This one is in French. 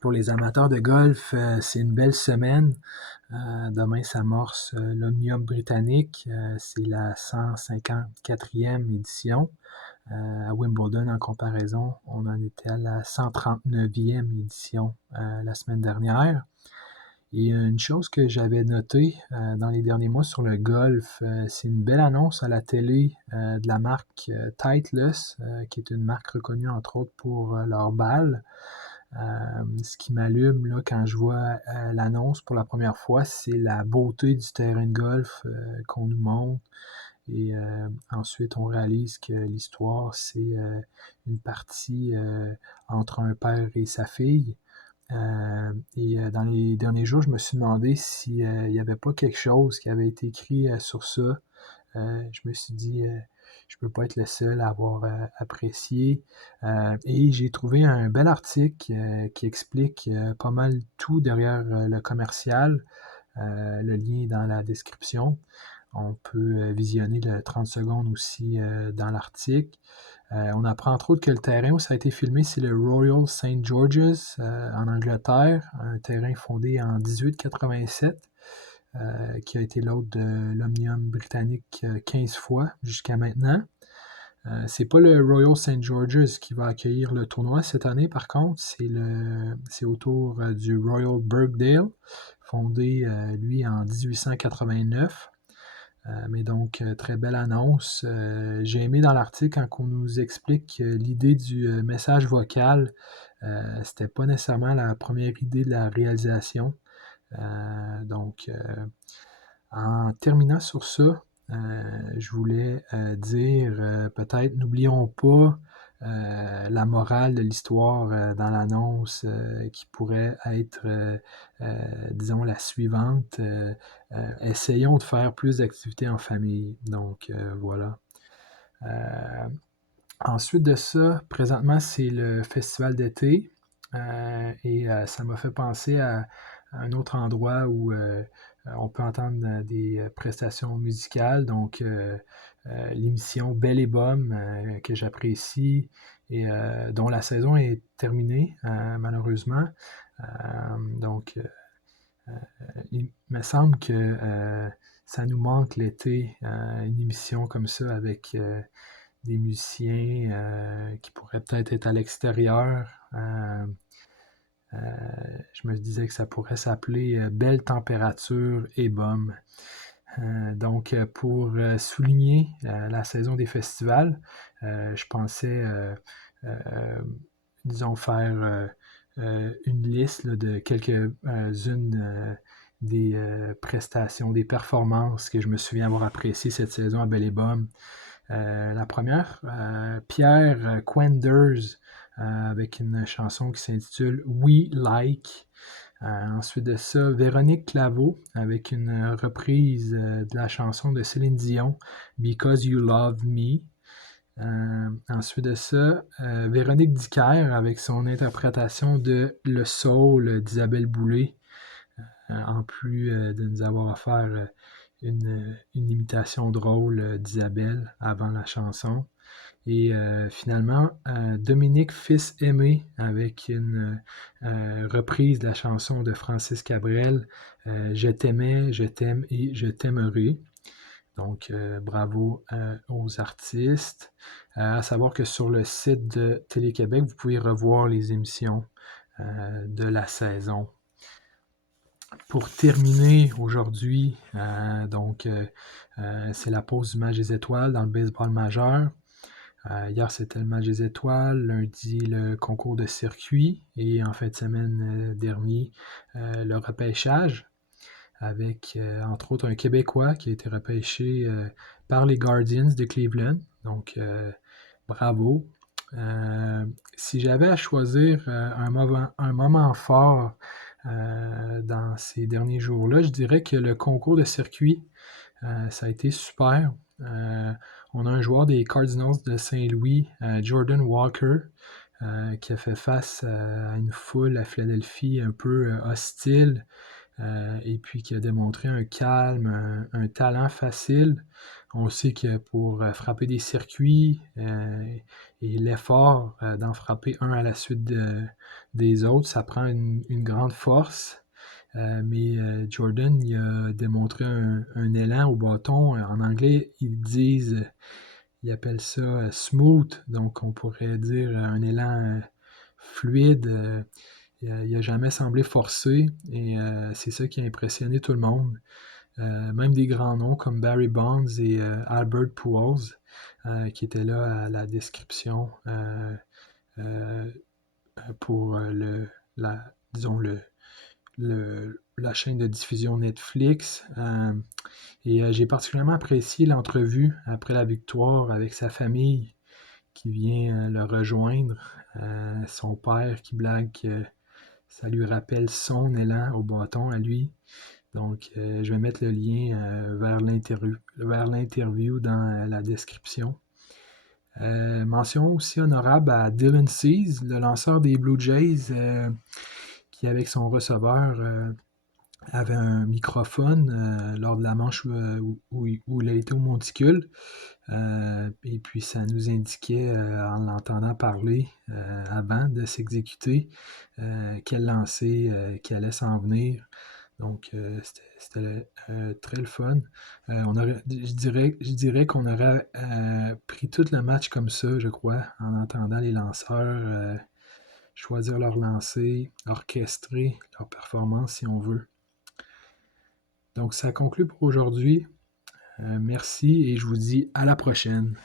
Pour les amateurs de golf, c'est une belle semaine. Demain s'amorce l'Omnium britannique. C'est la 154e édition. À Wimbledon, en comparaison, on en était à la 139e édition la semaine dernière. Et une chose que j'avais notée dans les derniers mois sur le golf, c'est une belle annonce à la télé de la marque Titleist, qui est une marque reconnue entre autres pour leurs balles. Ce qui m'allume là, quand je vois l'annonce pour la première fois, c'est la beauté du terrain de golf qu'on nous montre. Et ensuite, on réalise que l'histoire, c'est une partie entre un père et sa fille. Dans les derniers jours, je me suis demandé s'il n'y avait pas quelque chose qui avait été écrit sur ça. Je me suis dit, je peux pas être le seul à avoir apprécié. Et j'ai trouvé un bel article qui explique pas mal tout derrière le commercial. Le lien est dans la description. On peut visionner le 30 secondes aussi dans l'article. On apprend entre autres que le terrain où ça a été filmé, c'est le Royal St. George's en Angleterre, un terrain fondé en 1887, qui a été l'hôte de l'Omnium britannique 15 fois jusqu'à maintenant. C'est pas le Royal St. George's qui va accueillir le tournoi cette année, par contre, c'est autour du Royal Birkdale, fondé, lui, en 1889. Mais donc, très belle annonce. J'ai aimé dans l'article quand on nous explique que l'idée du message vocal, c'était pas nécessairement la première idée de la réalisation. En terminant sur ça, je voulais dire peut-être n'oublions pas la morale de l'histoire dans l'annonce qui pourrait être, disons, la suivante. Essayons de faire plus d'activités en famille. Donc, voilà. Euh, Ensuite de ça, présentement, c'est le festival d'été. Ça m'a fait penser à un autre endroit où on peut entendre des prestations musicales. Donc, l'émission Belle et Bomme que j'apprécie et dont la saison est terminée, malheureusement. Il me semble que ça nous manque l'été, une émission comme ça avec des musiciens qui pourraient peut-être être à l'extérieur. Je me disais que ça pourrait s'appeler Belle température et Baume. Pour souligner la saison des festivals, je pensais, disons, faire une liste là, de quelques-unes des prestations, des performances que je me souviens avoir appréciées cette saison à Belle et Bomme. La première, Pierre Quenders avec une chanson qui s'intitule We Like. Ensuite de ça, Véronique Claveau avec une reprise de la chanson de Céline Dion, Because You Love Me. Ensuite de ça, Véronique Dicker avec son interprétation de Le Soul d'Isabelle Boulay, en plus de nous avoir offert une imitation drôle d'Isabelle avant la chanson. Et finalement, Dominique Fils-Aimé avec une reprise de la chanson de Francis Cabrel, Je t'aimais, je t'aime et je t'aimerai. Donc, bravo aux artistes. À savoir que sur le site de Télé-Québec, vous pouvez revoir les émissions de la saison. Pour terminer aujourd'hui, c'est la pause du match des étoiles dans le baseball majeur. Hier, c'était le match des étoiles. Lundi, le concours de circuit. Et en fin de semaine dernier, le repêchage avec, entre autres, un Québécois qui a été repêché par les Guardians de Cleveland. Donc, bravo. Si j'avais à choisir un moment fort dans ces derniers jours-là, je dirais que le concours de circuit, ça a été super. On a un joueur des Cardinals de Saint-Louis, Jordan Walker, qui a fait face à une foule à Philadelphie un peu hostile et puis qui a démontré un calme, un talent facile. On sait que pour frapper des circuits et l'effort d'en frapper un à la suite des autres, ça prend une grande force. Mais Jordan, il a démontré un élan au bâton. En anglais, ils appellent ça smooth, donc on pourrait dire un élan fluide. Il a jamais semblé forcé et c'est ça qui a impressionné tout le monde. Même des grands noms comme Barry Bonds et Albert Pujols qui étaient là à la description euh, pour disons la chaîne de diffusion Netflix. Et j'ai particulièrement apprécié l'entrevue après la victoire avec sa famille qui vient le rejoindre. Son père qui blague que ça lui rappelle son élan au bâton à lui. Donc, je vais mettre le lien vers l'interview dans la description. Mention aussi honorable à Dylan Cease, le lanceur des Blue Jays, qui avec son receveur avait un microphone lors de la manche où il a été au monticule. Et puis ça nous indiquait, en l'entendant parler avant de s'exécuter, quel lancer qui allait s'en venir. Donc c'était très le fun. Je dirais qu'on aurait pris tout le match comme ça, je crois, en entendant les lanceurs choisir leur lancer, orchestrer leur performance si on veut. Donc ça conclut pour aujourd'hui. Merci et je vous dis à la prochaine.